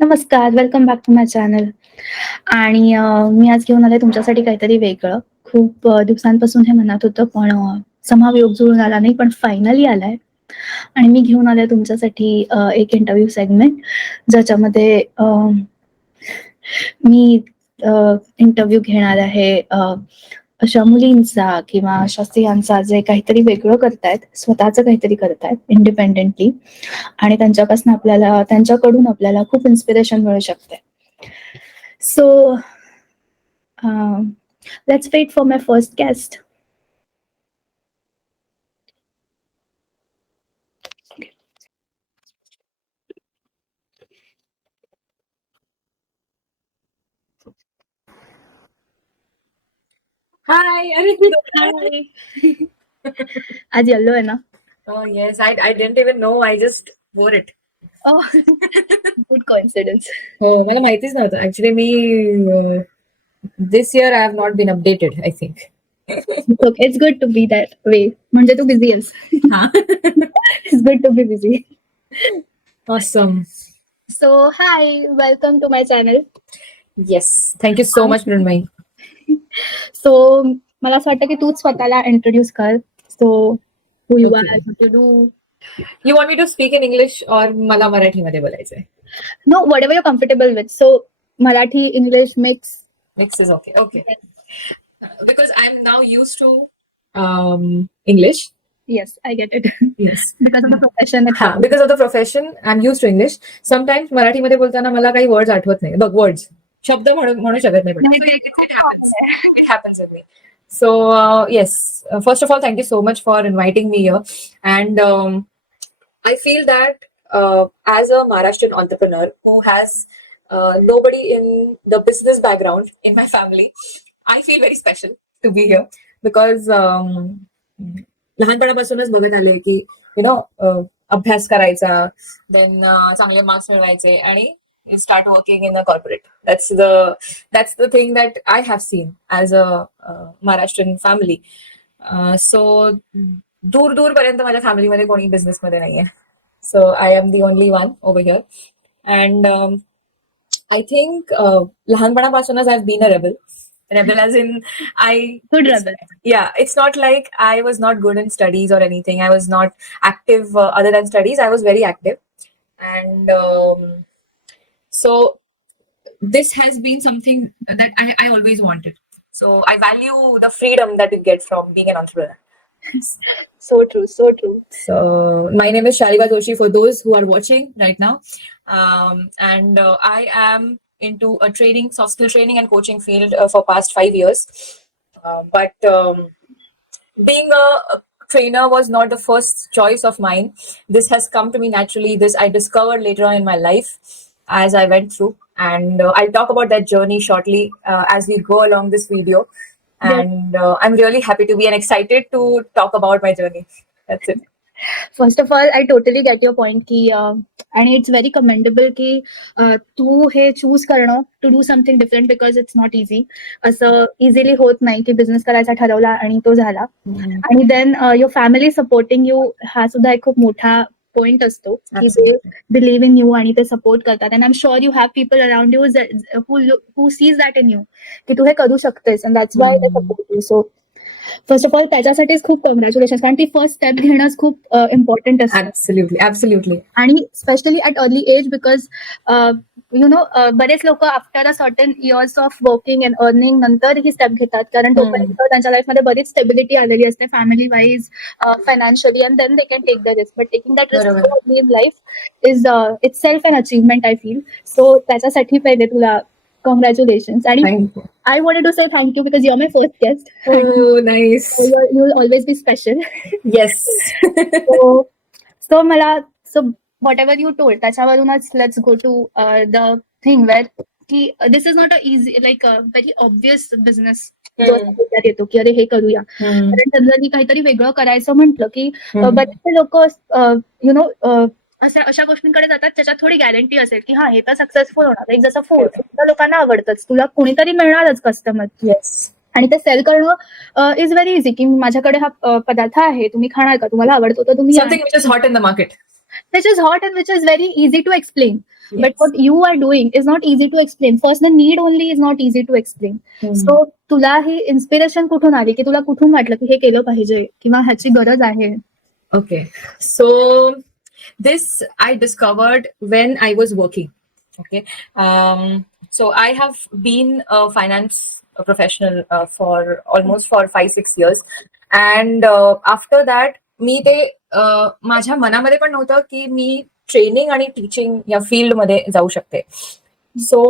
नमस्कार, welcome back to my channel. आणि मी आज घेऊन आले तुमच्यासाठी काहीतरी वेगळं. खूप दिवसांपासून हे म्हणत होतं, पण समहाव योग जुळून आला नाही, पण फायनली आलाय. आणि मी घेऊन आले तुमच्यासाठी एक इंटरव्ह्यू सेगमेंट, ज्याच्यामध्ये मी इंटरव्ह्यू घेणार आहे अशा मुलींचा किंवा अशा स्त्रियांचा जे काहीतरी वेगळं करतायत, स्वतःचं काहीतरी करतायत इंडिपेंडेंटली आणि त्यांच्याकडून आपल्याला खूप इन्स्पिरेशन मिळू शकते. So let's wait for my first guest. Hi, Hi. आज येलो आहे ना? Oh yes, I didn't even know. I just wore it. Good coincidence. हो मला माहितीच नव्हतं. Actually मी this year I have not been updated, I think. Okay, it's good to be that way. म्हणजे तू बिझी आहेस. हा. It's good to be busy. Awesome. So hi, welcome to my channel. Yes. Thank you so much, Mrunmayee. So मला असं वाटतं की तूच स्वतःला इंट्रोड्यूस कर. So who you Okay. Are, what you do. You want me to speak in English or मला मराठीमध्ये बोलायचंय? No, whatever you comfortable with. So Marathi, English mix. Mix is okay. Okay. Because I'm now used to English. Yes, I get it. Yes. Because of the profession. हा, because of the profession, I'm used to English. Sometimes मराठीमध्ये बोलताना मला काही words आठवत नाही. बघ, words शब्द म्हणू शकत नाही. But it happens with me. So yes, first of all, thank you so much for inviting me here. And I feel that as a Maharashtrian entrepreneur who has nobody in the business background in my family, I feel very special to be here because लहानपणापासूनच बघत आले की अभ्यास करायचा, then चांगले marks मिळवायचे आणि start working in a corporate. That's the thing that I have seen as a Maharashtrian family. So दूर पर्यंत माझ्या फॅमिलीमध्ये कोणी बिझनेसमध्ये नाहीये. So I am the only one over here. And I think लहानपणापासूनच I've been a rebel. Rebel as in Good rebel. Yeah, it's not like I was not good in studies or anything. I was not active other than studies. I was very active. And so this has been something that I always wanted. So I value the freedom that you get from being an entrepreneur. So true, so true. So my name is Shariwa Joshi for those who are watching right now. And I am into a soft skill training and coaching field for past 5 years. But being a trainer was not the first choice of mine. This has come to me naturally. This I discovered later on in my life as I went through. And I'll talk about that journey shortly as we go along this video. And I'm really happy to be and excited to talk about my journey. That's it. First of all, I totally get your point की आणि it's very commendable की तू हे choose करणं to do something different because it's not easy. असं easily होत नाही की बिझनेस करायचा ठरवला आणि तो झाला. आणि then your family supporting you हा सुद्धा एक खूप मोठा पॉइंट असतो की ते बिलीव्ह इन यू आणि ते सपोर्ट करतात. And I am sure you have people around you who sees that in you की तू हे करू शकतेस and that's why they support you. So first of all त्याच्यासाठीच खूप कॉंग्रॅच्युलेशन, कारण ती फर्स्ट स्टेप घेणंच खूप इम्पॉर्टंट असतं. ऍब्सोल्युटली. आणि specially at early age because बरेच लोक after a certain years of working and earning नंतर ही स्टेप घेतात, कारण तोपर्यंत त्यांच्या लाईफमध्ये बरीच स्टेबिलिटी आलेली असते family wise, financially, and then they can take the risk. But taking that risk early in life is itself an achievement I feel. So त्याच्यासाठी पहिले तुला कॉंग्रॅच्युलेशन्स. आणि I wanted to say thank you because you're my first guest. Oh, nice. So you'll always be special. Yes. So whatever you told, त्याच्यावरूनच let's go to the thing where की this is not a easy, like a very obvious business जो येतो की अरे हे करूया. कारण generally काहीतरी वेगळं करायचं म्हटलं की बरेचसे लोक अशा गोष्टींकडे जातात ज्याच्यात थोडी गॅरंटी असेल की हा हे तर सक्सेसफुल होणार. एक जसं फूड लोकांना आवडतंच, तुला कुणीतरी मिळणारच कस्टमर. येस. आणि ते सेल करणं इज व्हेरी इझी की माझ्याकडे हा पदार्थ आहे, तुम्ही खाणार का, तुम्हाला आवडतो तर तुम्ही. Something which is hot in the market. Which is hot and which is very easy to explain. But what you are doing is not easy to explain. First, the need only is not easy to explain. So तुला हे inspiration कुठून आली की तुला कुठून वाटलं की हे केलं पाहिजे किंवा ह्याची गरज आहे? Okay, so this I discovered when I was working. Okay, so I have been a finance professional for almost for 5-6 years, and after that मी ते माझ्या मनामध्ये पण नव्हतं की मी ट्रेनिंग आणि टीचिंग या फील्ड मध्ये जाऊ शकते. So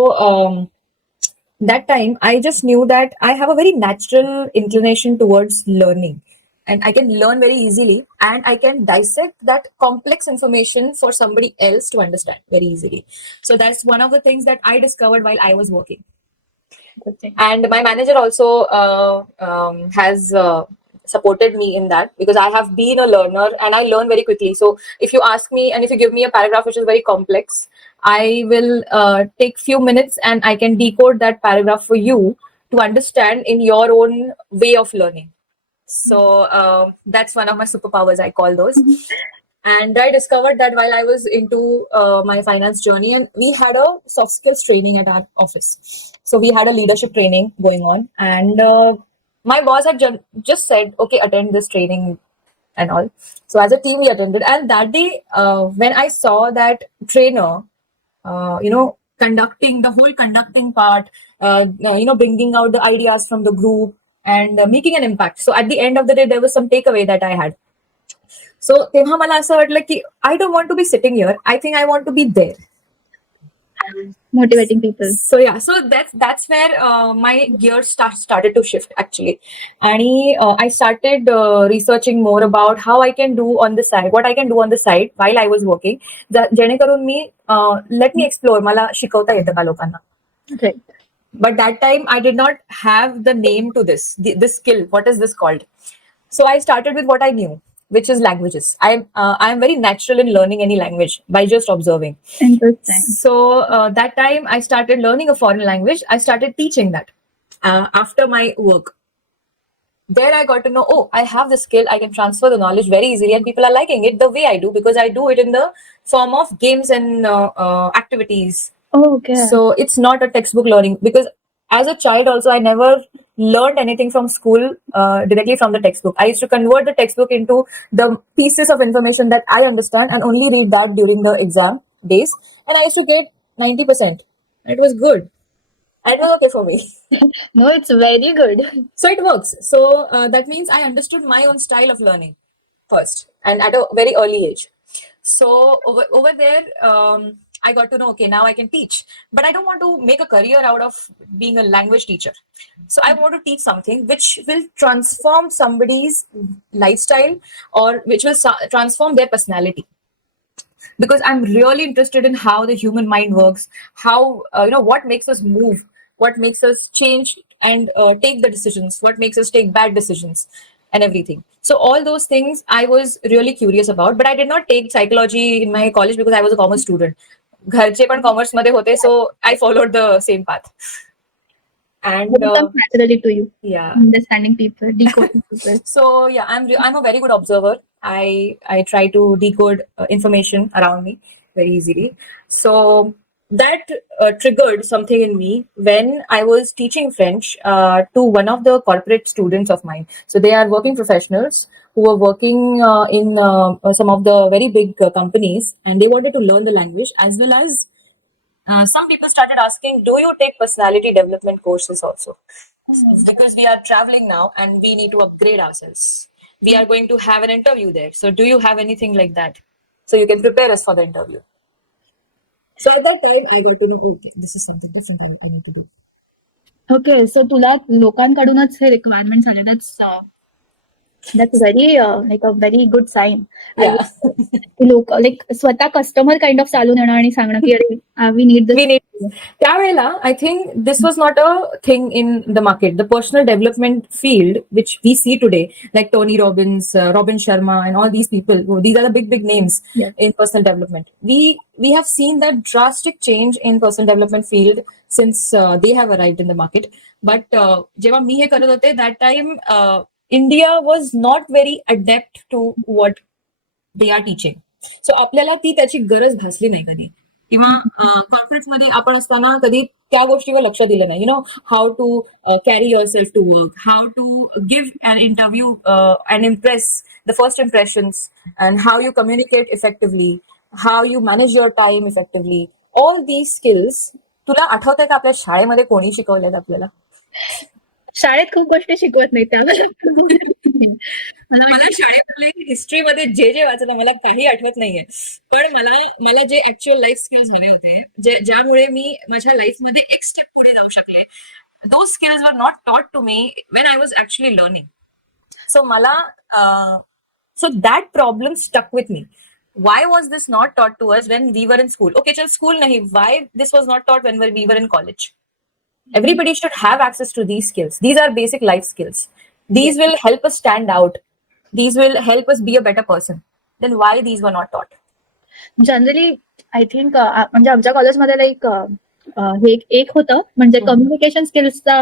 that time I just knew that I have a very natural inclination towards learning, and I can learn very easily, and I can dissect that complex information for somebody else to understand very easily. So that's one of the things that I discovered while I was working. And my manager also has supported me in that, because I have been a learner and I learn very quickly. So if you ask me and if you give me a paragraph which is very complex, I will take few minutes and I can decode that paragraph for you to understand in your own way of learning. So that's one of my superpowers, I call those. And I discovered that while I was into my finance journey, and we had a soft skills training at our office. So we had a leadership training going on, and my boss had just said, okay, attend this training and all. So as a team, we attended. And that day, when I saw that trainer, conducting the whole conducting part, bringing out the ideas from the group and making an impact. So at the end of the day, there was some takeaway that I had. So तेव्हा मला असं वाटलं की I don't want to be sitting here. I think I want to be there. Motivating people. So yeah, so that's where my gears started to shift actually. And I started researching more about how I can do on the side, what I can do on the side while I was working. जेणेकरून मी let me explore, मला शिकवता येतं का लोकांना. Right. But that time I did not have the name to this skill. What is this called? So I started with what I knew, which is languages. I am very natural in learning any language by just observing. Interesting. So that time I started learning a foreign language. I started teaching that after my work. There I got to know, oh, I have the skill. I can transfer the knowledge very easily, and people are liking it the way I do, because I do it in the form of games and activities. Oh, okay. So it's not a textbook learning, because as a child also I never learned anything from school directly from the textbook. I used to convert the textbook into the pieces of information that I understand and only read that during the exam days. And I used to get 90%. It was good. And it was okay for me. No, it's very good. So it works. So that means I understood my own style of learning first, and at a very early age. So over there, I got to know, okay, now I can teach, but I don't want to make a career out of being a language teacher. So I want to teach something which will transform somebody's lifestyle, or which will transform their personality. Because I'm really interested in how the human mind works, how, what makes us move, what makes us change and take the decisions, what makes us take bad decisions and everything. So all those things I was really curious about, but I did not take psychology in my college because I was a commerce student. घरचे पण commerce मध्ये होते, so I followed the same path. And It comes naturally to you. Yeah, Understanding people, decoding people. So yeah, I'm a very good observer. I try to decode information around me very easily. So that triggered something in me when I was teaching French to one of the corporate students of mine. So they are working professionals who were working in some of the very big companies, and they wanted to learn the language, as well as some people started asking, do you take personality development courses also? Because we are traveling now and we need to upgrade ourselves. We are going to have an interview there. So do you have anything like that? So you can prepare us for the interview. So at that time, I got to know, okay, this is something I need to do. Okay, so तुला लोकांकडूनच हे requirements आले. That's very like a very good sign. Yeah. लोक like स्वतः customer kind of चालून येणं आणि सांगणं की अरे we need this. त्यावेळेला I think this was not a thing in the market. The personal development field, which we see today, like Tony Robbins, Robin Sharma, and all these people, these are the big names in personal development. We have seen that drastic change in personal development field since they have arrived in the market. But जेव्हा मी हे करत होते, that time India was not very adept to what they are teaching. So आपल्याला ती त्याची गरज भासली नाही कधी. किंवा कॉन्फरन्समध्ये आपण असताना कधी त्या गोष्टीवर लक्ष दिलं नाही. How to carry your self to work, how to give an interview and impress the first impressions, and how you communicate effectively, how you manage your time effectively. All these skills तुला आठवतंय का आपल्या शाळेमध्ये कोणी शिकवलेत आपल्याला? शाळेत खूप गोष्टी शिकवत नाही मला शाळेमध्ये हिस्ट्रीमध्ये जे वाचलं मला काही आठवत नाहीये, पण मला जे ऍक्च्युअल लाईफ स्किल्स हवे होते, ज्यामुळे मी माझ्या लाईफमध्ये एक स्टेप पुढे जाऊ शकले, those skills were not taught to me when I was actually learning. So that problem stuck with me. Why was this not taught to us when we were in school? Okay, chal school nahi. Why this was not taught when we were in college? Everybody should have access to these skills. These are basic life skills. These will help us stand out. These will help us be a better person. Then why these were not taught? Generally I think म्हणजे आमच्या कॉलेजमध्ये like हे एक होतं म्हणजे communication स्किल्सचा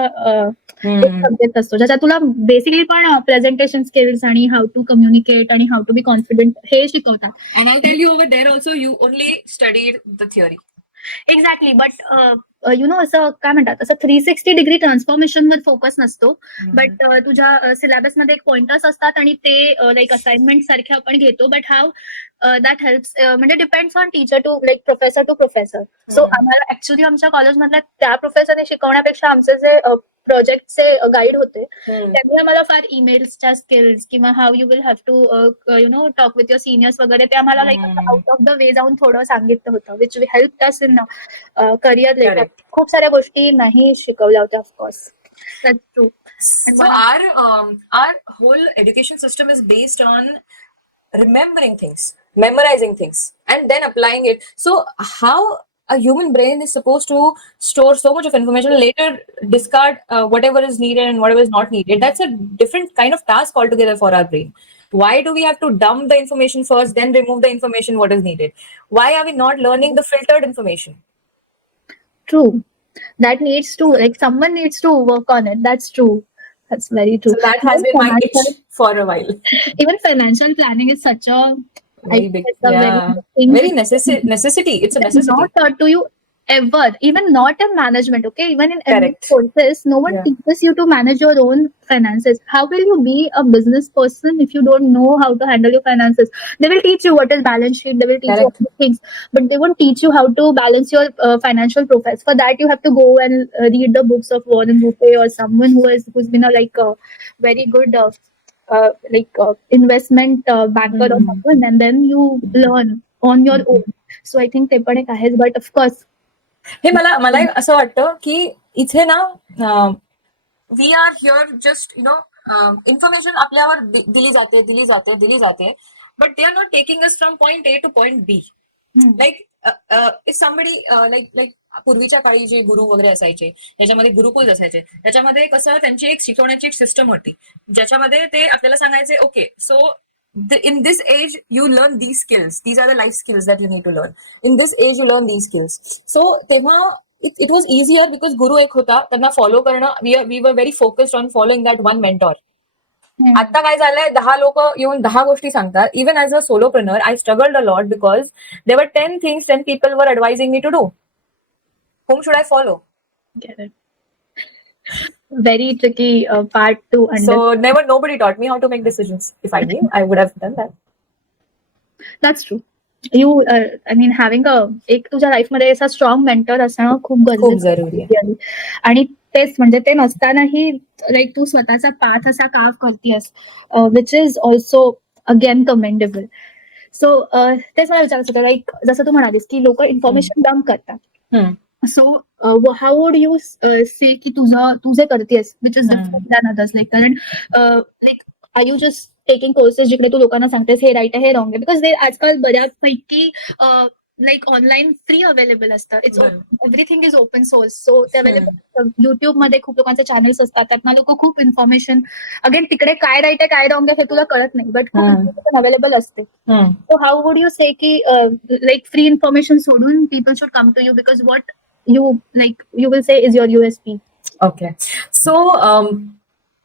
एक subject असतो ज्याच्यात तुला बेसिकली पण प्रेझेंटेशन स्किल्स आणि हाऊ टू कम्युनिकेट आणि हाऊ टू बी कॉन्फिडंट हे शिकवतात. And I'll tell you, over there also you only studied the theory. Exactly. But असं काय म्हणतात असं 360 डिग्री ट्रान्सफॉर्मेशनवर फोकस नसतो. बट तुझ्या सिलेबसमध्ये एक पॉइंटर्स असतात आणि ते लाईक असाइनमेंट सारखे आपण घेतो. बट हाऊ दॅट हेल्प्स म्हणजे depends on teacher to like professor to professor. So आम्हाला ऍक्च्युली आमच्या कॉलेजमधल्या त्या प्रोफेसरने शिकवण्यापेक्षा आमचे जे प्रोजेक्टचे गाईड होते त्यांनी आम्हाला फार ईमेल्सच्या स्किल्स किंवा how you will have to talk with your seniors वगैरे ते आम्हाला like out of the way जाऊन थोडं सांगितलं होतं which help us in career later. खूप साऱ्या गोष्टी नाही शिकवल्या होत्या of course. That's true. So our whole education system is based on remembering things, memorizing things, and then applying it. So how a human brain is supposed to store so much of information, later discard whatever is needed and whatever is not needed? That's a different kind of task altogether for our brain. Why do we have to dump the information first, then remove the information what is needed? Why are we not learning the filtered information? True. That needs to, like, someone needs to work on it. That's true. That's very true. So that has been my itch for a while. Even financial planning is such a Very big, it's a yeah, very necessity. It's a necessity. Not taught to you ever, even not in management. Okay, even in every Correct. courses, no one teaches you to manage your own finances. How will you be a business person if you don't know how to handle your finances? They will teach you what is balance sheet. They will teach you all things, but they won't teach you how to balance your financial profiles. For that, you have to go and read the books of Warren Buffett or someone who's been a very good investment banker or someone, and then you learn on your own. So I think ते पण एक आहेच. But of course, हे मला एक असं वाटतं की इथे ना we are here just information आपल्यावर दिली जाते but they are not taking us from point A to point B. Like if somebody like पूर्वीच्या काळी जे गुरु वगैरे असायचे त्याच्यामध्ये गुरुकुल असायचे, त्याच्यामध्ये कसं त्यांची एक शिकवण्याची एक सिस्टम होती ज्याच्यामध्ये ते आपल्याला सांगायचे okay so in this age you learn these skills, these are the life skills that you need to learn, in this age you learn these skills. So तेव्हा it was easier because गुरु एक होता त्यांना follow करणं. we were very focused on following that one mentor. आता काय झालंय 10 लोक येऊन 10 गोष्टी सांगतात. Even as a solopreneur I struggled a lot because there were 10 things 10 people were advising me to do. Whom should I follow? get it. Very tricky part to understand. So nobody taught me how to make decisions. If I knew, I would have done that. That's true. You I mean having एक तुझ्या life मध्ये असा strong mentor असणं खूप जरुरी आहे. आणि तेच म्हणजे ते नसतानाही लाईक तू स्वतःचा पाथ असा काव करतेस which is also again commendable. So तेच मला विचारायचं होतं लाईक जसं तू म्हणालीस की लोक इन्फॉर्मेशन डंप करतात. So how would you say की तू जे करतेस which is different than others, like कारण like are you just taking courses जिकडे तू लोकांना सांगतेस हे राईट आहे हे रॉंग आहे, बिकॉज ते आजकाल बऱ्यापैकी लाईक ऑनलाईन फ्री अवेलेबल असतं. It's everything is open source. So ते अवेलेबल युट्यूब मध्ये खूप लोकांचे चॅनल्स असतात, त्यातनं लोक खूप इन्फॉर्मेशन अगेन तिकडे काय राईट आहे काय रॉंग आहे हे तुला कळत नाही, बट खूप इन्फॉर्मेशन अवेलेबल असते. सो हाऊ वुड यू से की लाईक फ्री इन्फॉर्मेशन सोडून people should come to you because what you will say is your USP? Okay. So,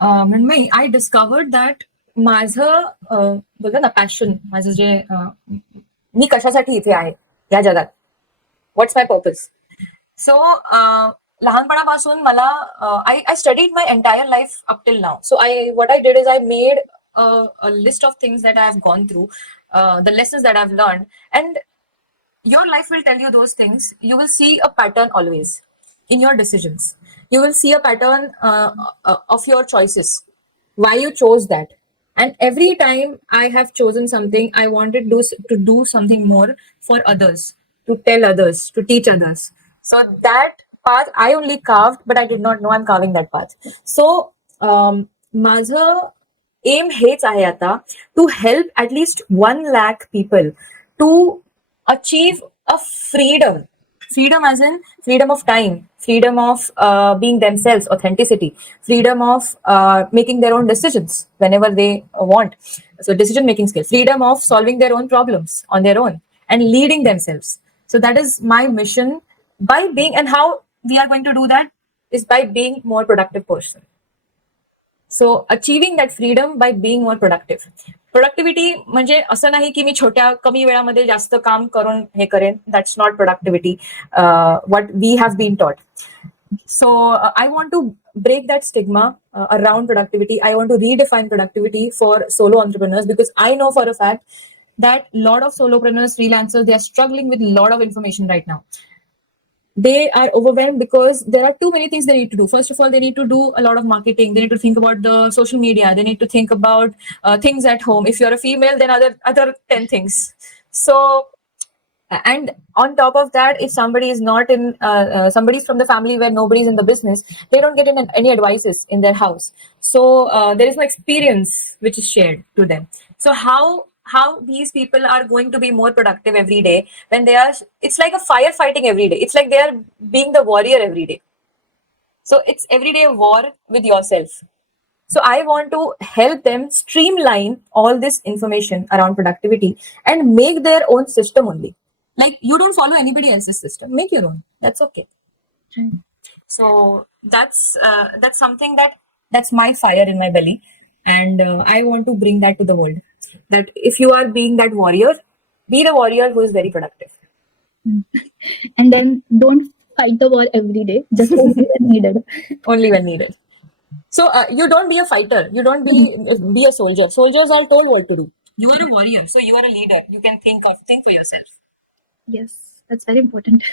I discovered that माझं बघा ना पॅशन, माझं जे मी कशासाठी इथे आहे या जगात, What's my purpose? So लहानपणापासून मला I studied my entire life up till now. So what I did is I made a list of things that I have gone through, the lessons that I've learned, and your life will tell you those things. You will see a pattern always in your decisions. You will see a pattern of your choices, why you chose that. And every time I have chosen something, I wanted to do something more for others, to tell others, to teach others. So that path I only carved, but I did not know I'm carving that path. So माझं aim हेच आहे आता to help at least 1 lakh people to achieve a freedom as in freedom of time, freedom of being themselves, authenticity, freedom of making their own decisions whenever they want, so decision making skill, freedom of solving their own problems on their own and leading themselves. So that is my mission, by being, and how we are going to do that is by being more productive person. So achieving that freedom by being more productive. Productivity म्हणजे असं नाही की मी छोट्या कमी वेळामध्ये जास्त काम करून हे करेन. That's not productivity, what we have been taught. So I want to break that stigma around productivity. I want to redefine productivity for solo entrepreneurs, because I know for a fact that a lot of solopreneurs, freelancers, they are struggling with a lot of information right now. They are overwhelmed because there are too many things they need to do. First of all, they need to do a lot of marketing. They need to think about the social media. They need to think about things at home. If you're a female, then other 10 things. So, and on top of that, if somebody is not in, somebody's from the family where nobody's in the business, they don't get any advices in their house. So there is no experience which is shared to them. So how these people are going to be more productive every day when they are, it's like a firefighting every day. It's like they are being the warrior every day. So it's every day a war with yourself. So I want to help them streamline all this information around productivity and make their own system only. Like, you don't follow anybody else's system, make your own. That's okay. So that's something that's my fire in my belly, and I want to bring that to the world. That if you are being that warrior, be the warrior who is very productive. And then don't fight the war every day, just only when needed. Only when needed. So you don't be a fighter. You don't be a soldier. Soldiers are told what to do. You are a warrior, so you are a leader. You can think for yourself. Yes, that's very important.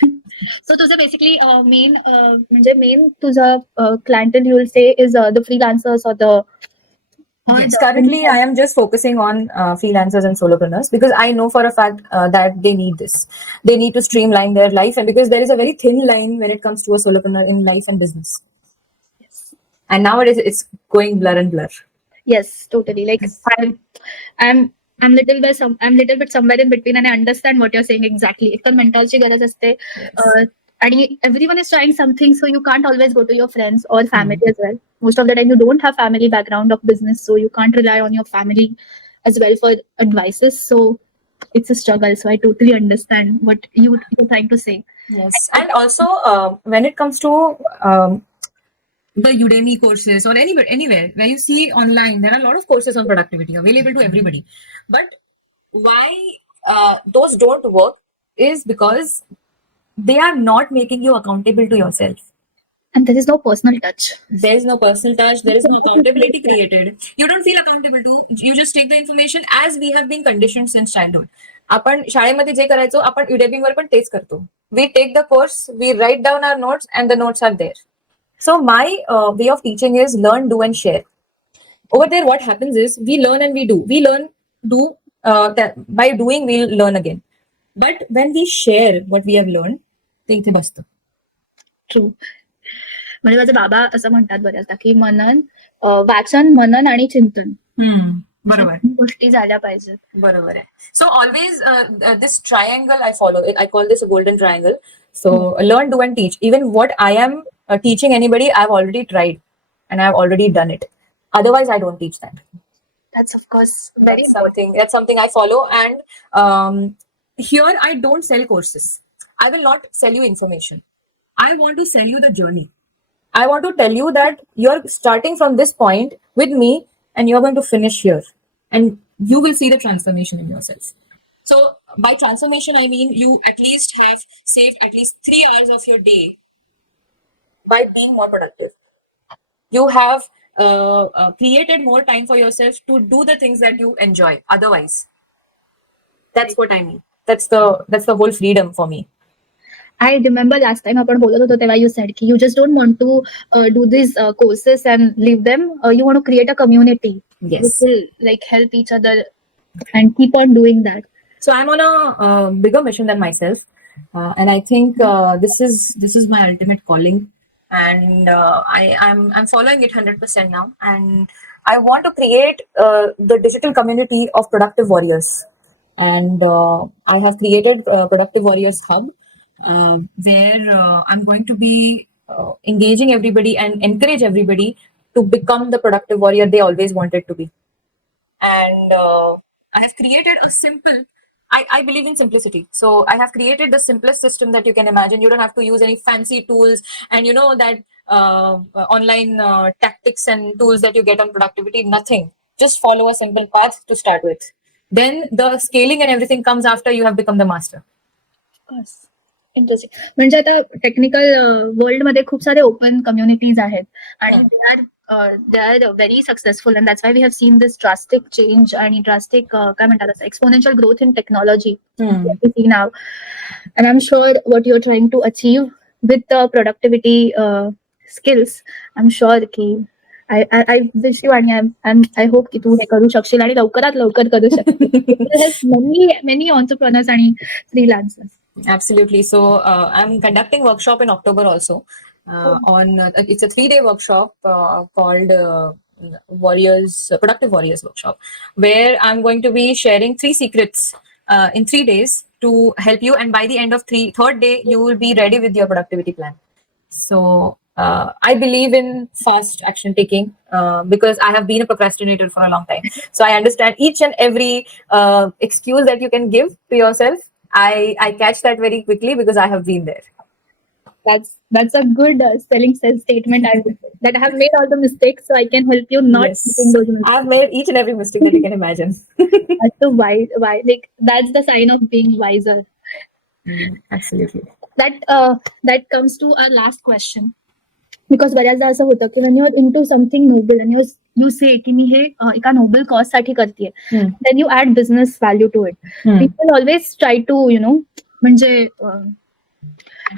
So तुझं basically main म्हणजे main तुझं clientele you will say is the freelancers or the. Yes, currently I am just focusing on freelancers and solopreneurs, because I know for a fact that they need this. They need to streamline their life, and because there is a very thin line when it comes to a solopreneur in life and business. Yes. And nowadays it's going blur and blur. Yes, totally. Like I'm little bit somewhere in between, and I understand what you're saying exactly. एक तर mentalची गरज असते. And everyone is trying something, so you can't always go to your friends or family as well. Most of the time you don't have family background of business, so you can't rely on your family as well for advices. So it's a struggle. So I totally understand what you're trying to say. Yes, and also when it comes to the Udemy courses or anywhere where you see online, there are a lot of courses on productivity available to everybody. But why those don't work is because they are not making you accountable to yourself. And there is no personal touch. There is no personal touch. There is no accountability created. You don't feel accountable to. You just take the information as we have been conditioned since childhood. आपण शाळेमध्ये जे करायचो आपण युडेमीवर पण तेच करतो. We take the course, we write down our notes, and the notes are there. So my way of teaching is learn, do, and share. Over there, what happens is we learn and we do. We learn, do, that by doing we'll learn again. But when we share what we have learned, ते इथे बसतं. True. म्हणजे माझे बाबा असं म्हणतात बऱ्याचदा की वाचन, मनन आणि चिंतन बरोबर गोष्टी झाल्या पाहिजेत. बरोबर आहे. So always this triangle I follow. I call this a golden triangle. So learn, do, and teach. Even what I am teaching anybody, I've already tried and I've already done it. Otherwise, I don't teach that. That's of course That's something I follow. And here I don't sell courses. I will not sell you information. I want to sell you the journey. I want to tell you that you're starting from this point with me and you're going to finish here. And you will see the transformation in yourself. So by transformation, I mean you at least have saved at least 3 hours of your day by being more productive. You have created more time for yourself to do the things that you enjoy. Otherwise, that's what I mean. That's the whole freedom for me. I remember last time आपण बोलत होतो तेव्हा you said की you just don't want to do these courses and leave them. You want to create a community Yes. which will like help each other and keep on doing that. So I'm on a bigger mission than myself, and I think this is my ultimate calling, and I'm following it 100% now, and I want to create the digital community of productive warriors, and I have created Productive Warriors Hub, where I'm going to be engaging everybody and encourage everybody to become the productive warrior they always wanted to be. And I have created a simple. I believe in simplicity, so I have created the simplest system that you can imagine. You don't have to use any fancy tools, and you know that online tactics and tools that you get on productivity. Nothing. Just follow a simple path to start with. Then the scaling and everything comes after you have become the master. Of course. Interesting. म्हणजे आता technical वर्ल्डमध्ये खूप सारे open communities आहेत आणि they are very successful and that's why we have seen this drastic change and drastic काय म्हणतात असं exponential growth in technology that we see now. And I'm sure what you're trying to achieve with the productivity skills, I'm sure की I wish you and I hope की तू हे करू शकशील आणि लवकरात लवकर करू शकशील. many entrepreneurs आणि freelancers. Absolutely. So I'm conducting workshop in October also. It's a 3-day workshop called Productive Warriors Workshop, where I'm going to be sharing 3 secrets in 3 days to help you. And by the end of third day, you will be ready with your productivity plan. So I believe in fast action taking because I have been a procrastinator for a long time. So I understand each and every excuse that you can give to yourself. I catch that very quickly because I have been there. That's a good selling statement. I would say that I have made all the mistakes, so I can help you not making those mistakes. I've made each and every mistake that you can imagine. That's the why like that's the sign of being wiser. Absolutely. That comes to our last question. Because बऱ्याचदा असं होतं की when you're into something noble and you say की मी हे एका noble cause साठी करतेय, then you add business value to it. People always try to म्हणजे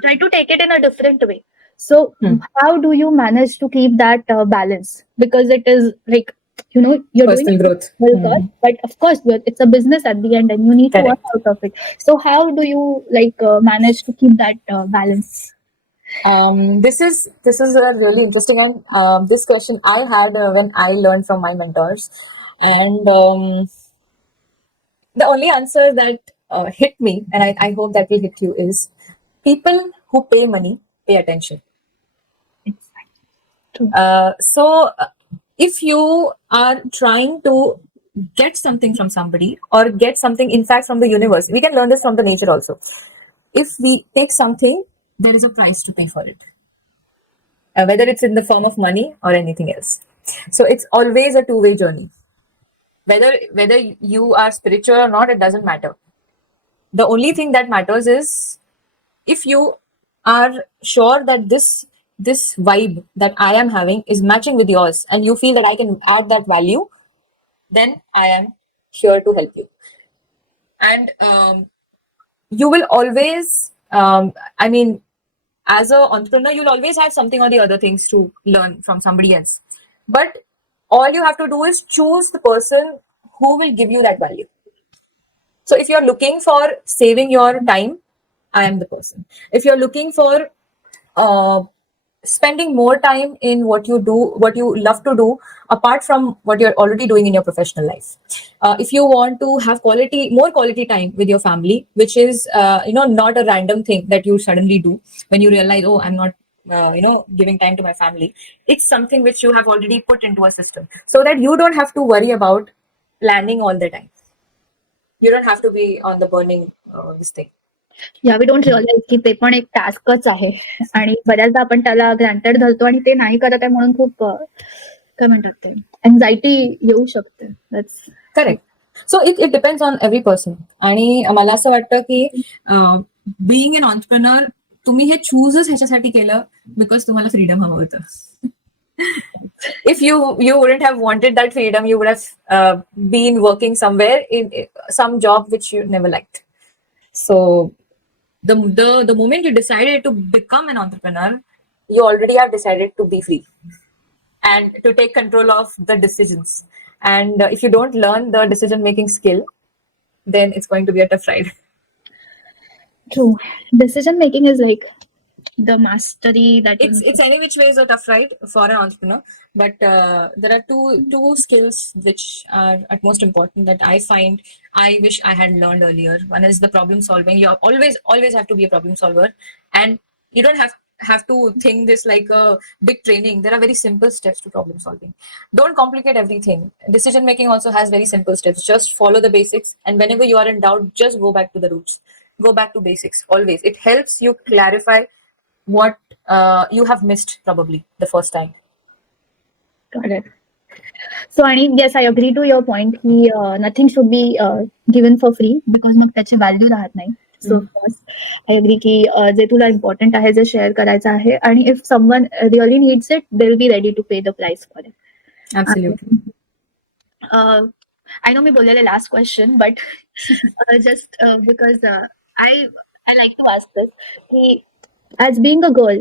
try to take it in a different way. So how do you manage to keep that balance? Because it is like you're Personal doing growth. But of course it's a business at the end and you need to work out of it. So how do you manage to keep that balance? This is a really interesting one. This question I had when I learned from my mentors, and the only answer that hit me, and I hope that will hit you, is people who pay money pay attention. True. So if you are trying to get something from somebody or get something, in fact, from the universe, we can learn this from the nature also. If we take something, there is a price to pay for it, whether it's in the form of money or anything else. So it's always a two-way journey. Whether you are spiritual or not, it doesn't matter. The only thing that matters is if you are sure that this vibe that I am having is matching with yours and you feel that I can add that value, then I am here to help you. And you will always, as an entrepreneur, you'll always have something or the other things to learn from somebody else. But all you have to do is choose the person who will give you that value. So if you're looking for saving your time, I am the person. If you're looking for spending more time in what you do, what you love to do, apart from what you're already doing in your professional life. If you want to have more quality time with your family, which is, not a random thing that you suddenly do when you realize, oh, I'm not, giving time to my family. It's something which you have already put into a system so that you don't have to worry about planning all the time. You don't have to be on the burning this thing. We don't realize की ते पण एक टास्कच आहे आणि बऱ्याचदा आपण त्याला granted धरतो आणि ते नाही करत आहे म्हणून खूप काय म्हणतात ते एन्झायटी येऊ शकते. That's correct. So it depends on every person. आणि मला असं वाटतं की बिईंग एन ऑन्टरप्रेनर तुम्ही हे चूजच ह्याच्यासाठी केलं बिकॉज तुम्हाला फ्रीडम हवं होतं. If you wouldn't have wanted that freedom, you would have been working somewhere in some job which you never liked. So the moment you decided to become an entrepreneur, you already have decided to be free and to take control of the decisions. And if you don't learn the decision making skill, then it's going to be a tough ride. True. Decision making is like the mastery that It's any which way is a tough ride for an entrepreneur, but there are two skills which are at most important that I find I wish I had learned earlier. One is the problem solving. You always have to be a problem solver, and you don't have to think this like a big training. There are very simple steps to problem solving. Don't complicate everything. Decision making also has very simple steps. Just follow the basics, and whenever you are in doubt, just go back to the roots. Go back to basics always. It helps you clarify what you have missed probably the first time. Got it. So, आणि yes, I agree to your point. Nothing should be given for free because मग त्याची value राहत नाही. So of course, I agree की जे तुला important आहे जे share करायचं आहे आणि if someone really needs it, they'll be ready to pay the price for it. Absolutely. I know मी बोललेले last question, but just because I like to ask this की as being a girl,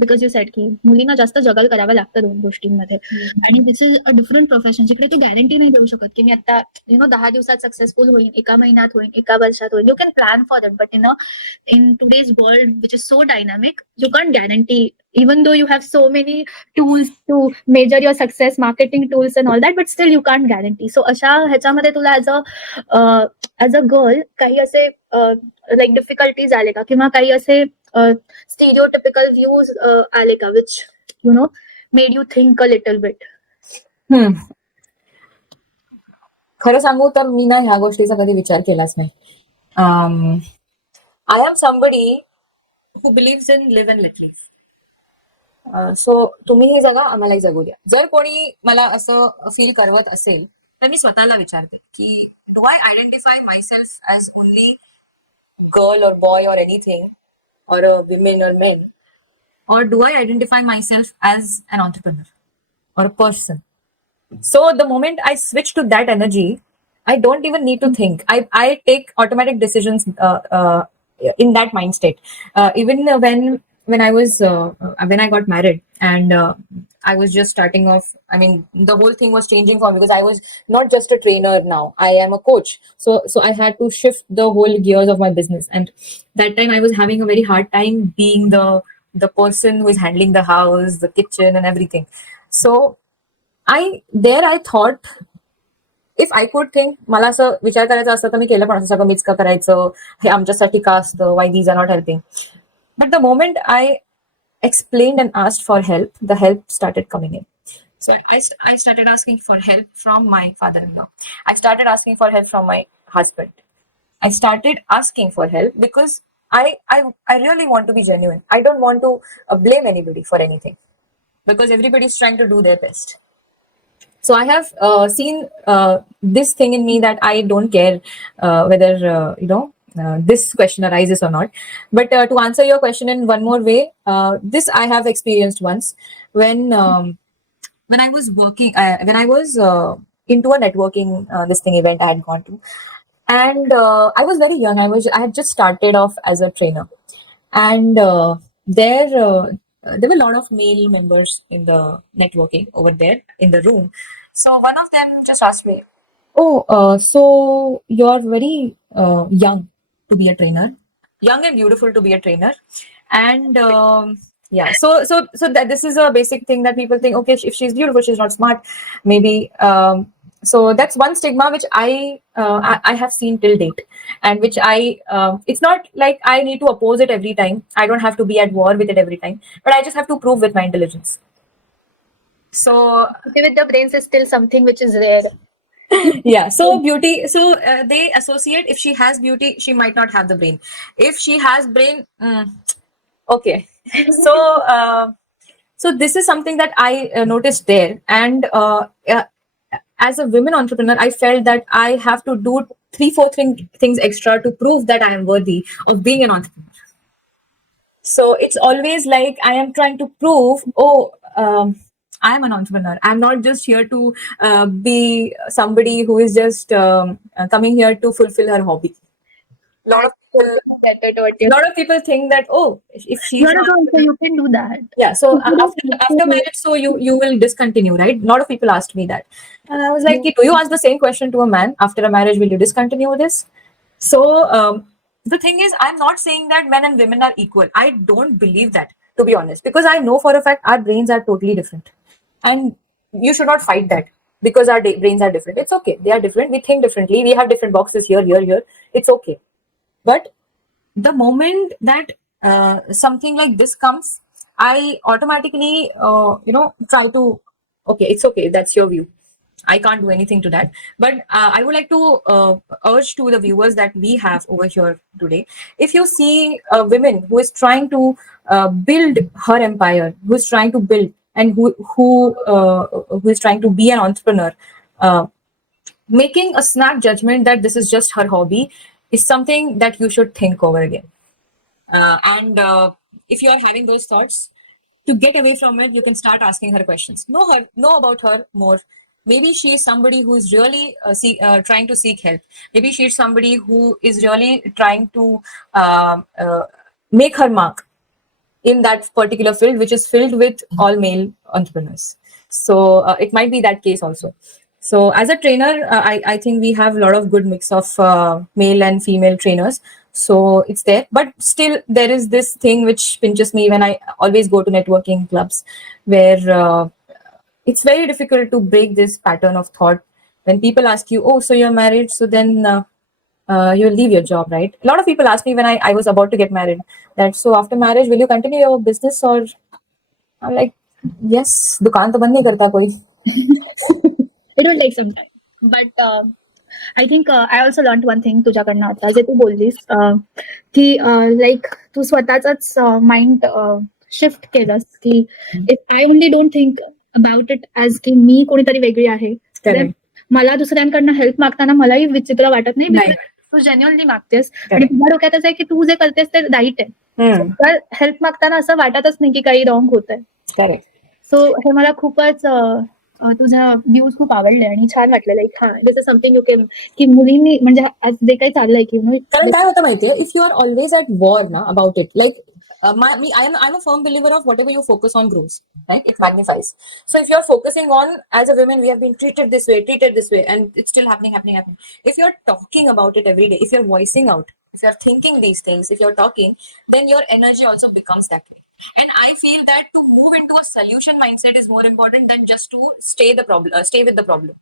because you said की मुलींना जास्त जगल करावं लागतं दोन गोष्टींमध्ये आणि this is a different profession जिकडे तू गॅरंटी नाही देऊ शकत की मी आता 10 दिवसात सक्सेसफुल होईन, एका महिन्यात होईन, एका वर्षात होईन. You can plan for it, but in today's world which is so dynamic, you can't guarantee, even though you have so many tools to measure your success, marketing tools and all that, but still you can't guarantee. So अशा ह्याच्यामध्ये तुला as a girl काही असे like difficulties आले का किंवा काही असे stereotypical views आले का which made you think a little bit? खरं सांगू तर मी ना ह्या गोष्टीचा कधी विचार केलाच नाही. I am somebody who believes in live and let live. So तुम्ही हे जगा, आम्हाला जगू द्या. जर कोणी मला असं फील करवत असेल तर मी स्वतःला विचारते की do I identify my self as only girl और बॉय और anything or a women or men, or do I identify myself as an entrepreneur or a person? So the moment I switch to that energy, I don't even need to think. I take automatic decisions in that mind state. Even when I was when I got married and I was just starting off. I mean, the whole thing was changing for me because I was not just a trainer now. I am a coach. So I had to shift the whole gears of my business. And that time I was having a very hard time being the person who is handling the house, the kitchen, and everything. So I thought, if I could think, मला असं विचार करायचा असतं तर मी केलं पण असं सगळं मीच का करायचं, हे आमच्यासाठी का असतं, why these are not helping. But the moment I explained and asked for help, the help started coming in. So I started asking for help from my father-in-law. I started asking for help from my husband. I started asking for help because I really want to be genuine. I don't want to blame anybody for anything because everybody is trying to do their best. So I have seen this thing in me that I don't care whether this question arises or not. But to answer your question in one more way, this I have experienced once when I was working, when I was into a networking this thing event I had gone to, and I was very young. I had just started off as a trainer, and there were a lot of male members in the networking over there in the room. So one of them just asked me, "Oh, so you're very young to be a trainer, young and beautiful to be a trainer," and yeah. So that this is a basic thing that people think. Okay, if she's beautiful, she's not smart, maybe. So that's one stigma which I have seen till date, and which it's not like I need to oppose it every time. I don't have to be at war with it every time, but I just have to prove with my intelligence. So with the brains is still something which is rare. Yeah, so beauty, so they associate, if she has beauty, she might not have the brain. If she has brain, okay. So this is something that I noticed there, and as a women entrepreneur, I felt that I have to do 3-4 things extra to prove that I am worthy of being an entrepreneur. So it's always like I am trying to prove, I'm an entrepreneur. I'm not just here to be somebody who is just coming here to fulfill her hobby. Lot of people think that, oh, if she's You're a not, girl, so you can do that. yeah. So You don't need after to- marriage, so you will discontinue, right? A lot of people asked me that, and I was like, do you ask the same question to a man after a marriage? Will you discontinue this? So the thing is, I'm not saying that men and women are equal. I don't believe that, to be honest, because I know for a fact our brains are totally different, and you should not fight that because our brains are different. It's okay. They are different. We think differently. We have different boxes here, here, here. It's okay. But the moment that something like this comes, I automatically, try to, okay, it's okay. That's your view. I can't do anything to that. But I would like to urge to the viewers that we have over here today. If you see a woman who is trying to build her empire, who is trying to build, and who is trying to be an entrepreneur, uh, making a snap judgment that this is just her hobby is something that you should think over again. And if you are having those thoughts, to get away from it, you can start asking her questions. Know about her more. Maybe she is somebody who is really trying to seek help. Maybe she is somebody who is really trying to make her mark in that particular field, which is filled with all male entrepreneurs. So it might be that case also. So as a trainer, I think we have a lot of good mix of male and female trainers. So it's there, but still there is this thing which pinches me when I always go to networking clubs, where it's very difficult to break this pattern of thought. When people ask you, oh, so you're married, so then you'll leave your job, right? A lot of people ask me when I was about to get married that, so after marriage, will you continue your business? Or I'm like, yes, दुकान तो बंद नहीं करता कोई. It will take some time. But I think I also learned one thing तुझ्याकडनं आता जे तू बोललीस की लाईक तू स्वतःच माइंड शिफ्ट केलंस की if I only don't think about it as की मी कोणीतरी वेगळी आहे then मला दुसऱ्यांकडनं हेल्प मागताना मलाही विचित्र वाटत नाही नाही. because तू जेन्युअनली मागतेस आणि तुझ्या डोक्यातच आहे की तू जे करतेस ते राईट आहे तर हेल्प मागताना असं वाटतच नाही की काही रॉंग होत आहे. करेक्ट. सो हे मला खूपच तुझा व्ह्यूज खूप आवडले आणि छान वाटलं लाईक हा this is something you can की मुलींनी म्हणजे आज जे काही चाललंय की कारण काय होतं माहितीये, if you are always at war ना about it, like I'm a firm believer of whatever you focus on grows, right? It magnifies. So if you're focusing on, as a woman, we have been treated this way, and it's still happening. If you're talking about it every day, if you're voicing out, if you're thinking these things, if you're talking, then your energy also becomes that way. And I feel that to move into a solution mindset is more important than just to stay with the problem.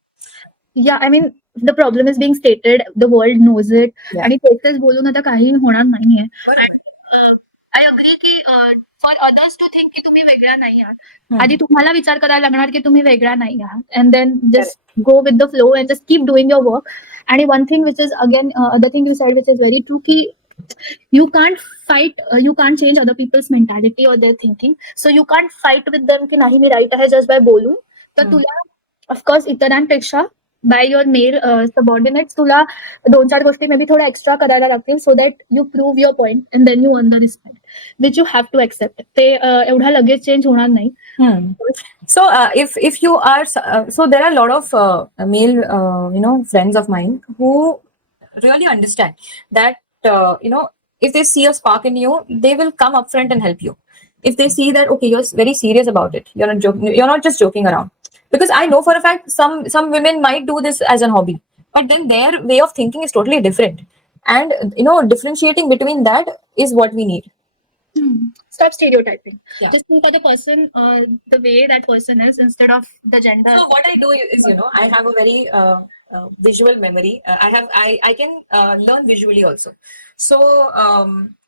Yeah, I mean the problem is being stated, the world knows it. Yeah. आणि तेच बोलून आता काही होणार नाहीये. I agree की for others to think की तुम्ही वेगळ्या नाही आहात. आधी तुम्हाला विचार करायला लागणार की तुम्ही वेगळ्या नाही आहात and then just go with the flow and just keep doing your work. आणि one thing which is again other thing you said which is very true की you can't fight, you can't change other people's mentality or their thinking, so you can't fight with them की नाही मी right आहे just by बोलून. तर तुला of course इतरांपेक्षा by your mail subordinates तुला 2-4 गोष्टी मे बी थोड्या एक्स्ट्रा करायला लागतील so that you prove your point and then you earn the respect which you have to accept. ते एवढा लगेच चेंज होणार नाही. So if you are so there are a lot of male friends of mine who really understand that if they see a spark in you, they will come up front and help you. If they see that okay, you're very serious about it, you're not joking, you're not just joking around. Because I know for a fact some women might do this as a hobby, but then their way of thinking is totally different, and differentiating between that is what we need. Stop stereotyping. Yeah. Just think of the person the way that person is instead of the gender. So what I do is, I have a very visual memory. I can learn visually also. So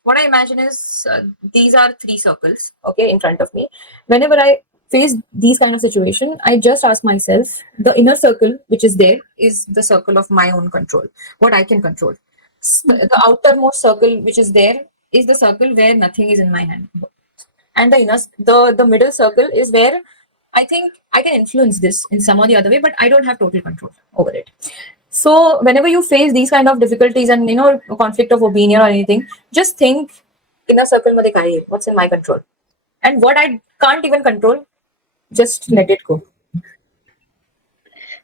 what I imagine is these are 3 circles, okay, in front of me. Whenever I face these kind of situation, I just ask myself, the inner circle which is there is the circle of my own control, what I can control. The outermost circle which is there is the circle where nothing is in my hand, and the middle circle is where I think I can influence this in some or the other way, but I don't have total control over it. So whenever you face these kind of difficulties and conflict of opinion or anything, just think inner circle मध्ये काय आहे? What's in my control? And what I can't even control, just let it go.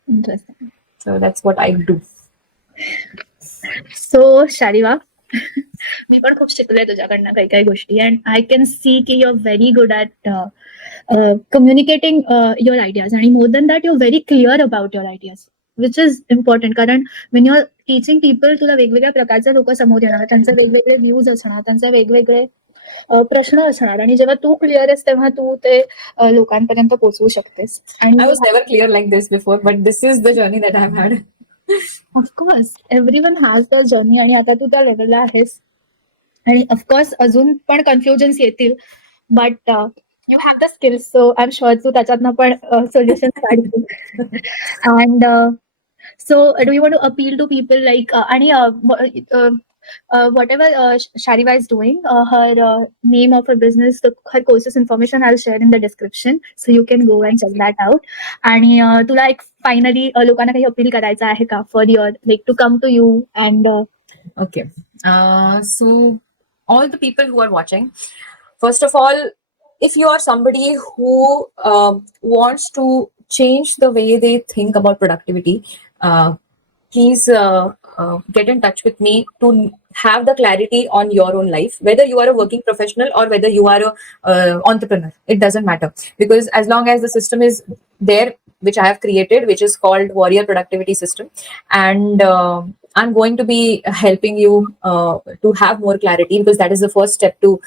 Interesting. So that's what I do. सो शारिवा, मी पण खूप शिकले तुझ्याकडनं काही काही गोष्टी, and I can see की you are very good at communicating your ideas, आणि more than that you are very clear about your ideas, which is important. कारण when you are teaching people, तुला वेगवेगळ्या प्रकारचे लोक समोर येणार, त्यांचे वेगवेगळे व्ह्यूज असणार, त्यांचे वेगवेगळे प्रश्न असणार, आणि जेव्हा तू क्लिअर आहेस तेव्हा तू ते लोकांपर्यंत पोहोचवू शकतेस. I was never clear like this before, but this is the journey that I've had. Of course everyone has the journey, आणि आता तू त्या लेवलला आहेस, आणि ऑफकोर्स अजून पण कन्फ्युजन्स येतील, but you have the skills, so I am sure तू त्याच्यातनं पण सोल्युशन काढतील. And so do you want to appeal to people like whatever Shariwa is doing, her name of her business, her courses information I'll share in the description, so you can go and check that out. आणि तुला एक finally लोकांना काही appeal करायचं आहे का for your like to come to you and Okay. So all the people who are watching, first of all, if you are somebody who wants to change the way they think about productivity, please get in touch with me to have the clarity on your own life, whether you are a working professional or whether you are a entrepreneur. It doesn't matter, because as long as the system is there, which I have created, which is called Warrior Productivity System, and I'm going to be helping you to have more clarity, because that is the first step to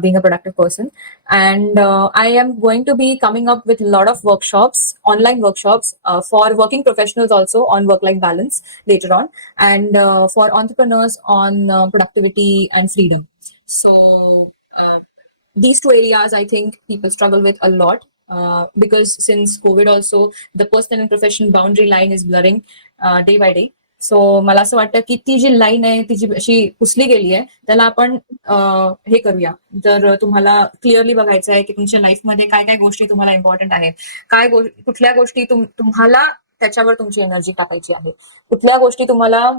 being a productive person. And I am going to be coming up with a lot of workshops, online workshops, for working professionals also on work-life balance later on, and for entrepreneurs on productivity and freedom. So these two areas I think people struggle with a lot, because since COVID also, the personal and professional boundary line is blurring day by day. सो मला असं वाटतं की ती जी line आहे ती जी अशी पुसली गेली आहे, त्याला आपण हे करूया. जर तुम्हाला क्लिअरली बघायचं आहे की तुमच्या लाईफमध्ये काय काय गोष्टी तुम्हाला इम्पॉर्टंट आहेत, कुठल्या गोष्टी तुम्हाला त्याच्यावर तुमची एनर्जी टाकायची आहे, कुठल्या गोष्टी तुम्हाला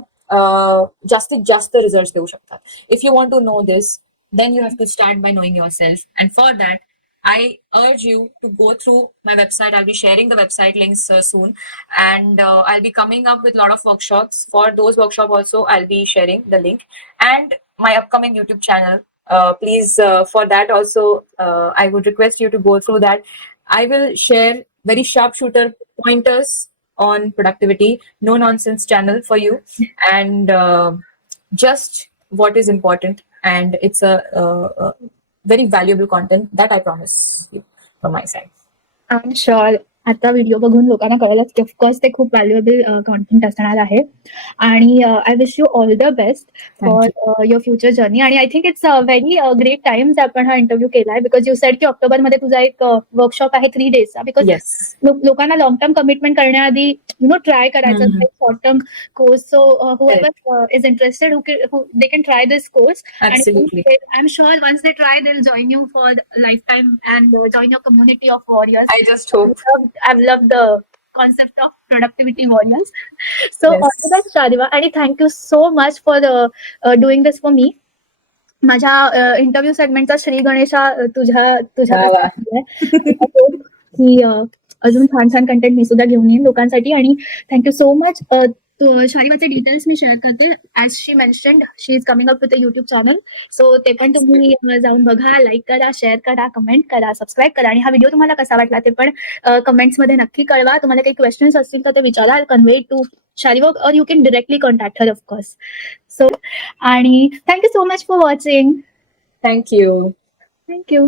जास्तीत जास्त रिझल्ट देऊ शकतात. If you want to know this, then you have to start by knowing yourself, and for that I urge you to go through my website. I'll be sharing the website links soon, and I'll be coming up with a lot of workshops. For those workshops also, I'll be sharing the link, and my upcoming YouTube channel. Please, for that also, I would request you to go through that. I will share very sharpshooter pointers on productivity, no nonsense channel for you, and just what is important, and it's a very valuable content that I promise you from my side. I'm sure आता video बघून लोकांना कळलंच की of course ते खूप valuable content असणार आहे, आणि I wish you all the best for your future journey. आणि I think it's very great time आपण हा इंटरव्ह्यू केलाय, बिकॉज यू सेड की ऑक्टोबरमध्ये तुझा एक वर्कशॉप आहे 3 डेजचा, बिकॉज लोकांना लॉंग टर्म कमिटमेंट करण्याआधी ट्राय करायचं short term course. So whoever is interested, they can try this course. Absolutely. And I'm sure once they try, they'll join you for lifetime and join your community of warriors. I just hope. I've loved the concept of productivity warriors. So all the best, Shariwa, and thank you so much for doing this for me. माझ्या interview सेगमेंटचा Shri Ganesha तुझ्या की अजून छान छान content मी सुद्धा घेऊन येईन लोकांसाठी. आणि थँक्यू सो मच. शारिवाचे डिटेल्स मी शेअर करते. As she mentioned, she is coming up with a YouTube channel, so ते पण तुम्ही जाऊन बघा, लाईक करा, शेअर करा, कमेंट करा, सबस्क्राईब करा. आणि हा व्हिडिओ तुम्हाला कसा वाटला ते पण कमेंट्स मध्ये नक्की कळवा. तुम्हाला काही क्वेश्चन्स असतील तर ते विचारा. I convey to Shariwa, or you can directly contact her, of course. So, आणि thank you so much for watching. Thank you. Thank you.